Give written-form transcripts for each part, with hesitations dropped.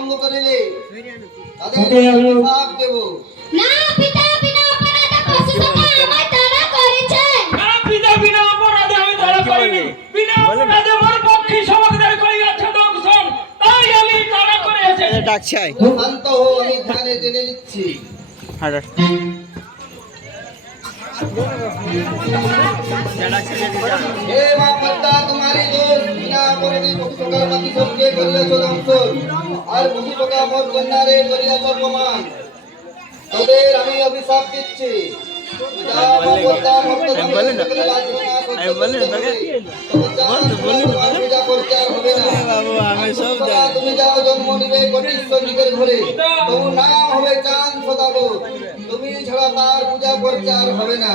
ভঙ্গ করিলে তাদের অভিশাপ দেব। না পিতা, বিনা অপরাধে পশুসখা আমায় তাড়া করেছে। না পিতা, বিনা অপরাধে আমি তাড়া করিনি। বিনা অপরাধে মোর পক্ষী সমগ্রের করিয়াছে দংশন, তাই আমি তাড়া করে এসেছি। ডাকছাই শান্ত হো, আমি ধ্যানে জেনে নিচ্ছি। हे मां पद्मा, तुम्हारी दोष बिना अपराधी पक्षकर मति सबके करियाছ দংশন, আর বুঝি পোকা মোর কন্যারে করিয়াছ অপমান। তোদের আমি অভিশাপ দিচ্ছি, তুমি যাও জন্ম নিবে কোটিশ্বরীদের ঘরে, তবু নাম হবে চাঁদ সদাগর। তুমি ছাড়া তার পূজা প্রচার হবে না।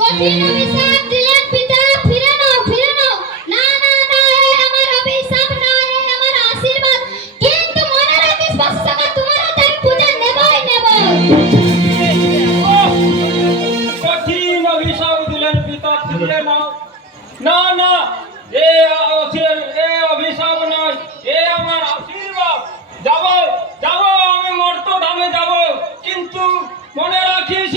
কঠিন অভিশাপ দিলেন পিতা, ফিরে নাও, ফিরে নাও। না না না, এ আমার অভিশাপ না, এ আমার আশীর্বাদ। কিন্তু মনে রাখিস পশুসখা, তোমার হাতে পূজা নেবই নেব। কঠিন অভিশাপ দিলেন পিতা, ফিরে নাও। না না, এ অভিশাপ নয়, এ আমার আশীর্বাদ। যাব যাব, আমি মর্ত ধামে যাব, কিন্তু মনে রাখিস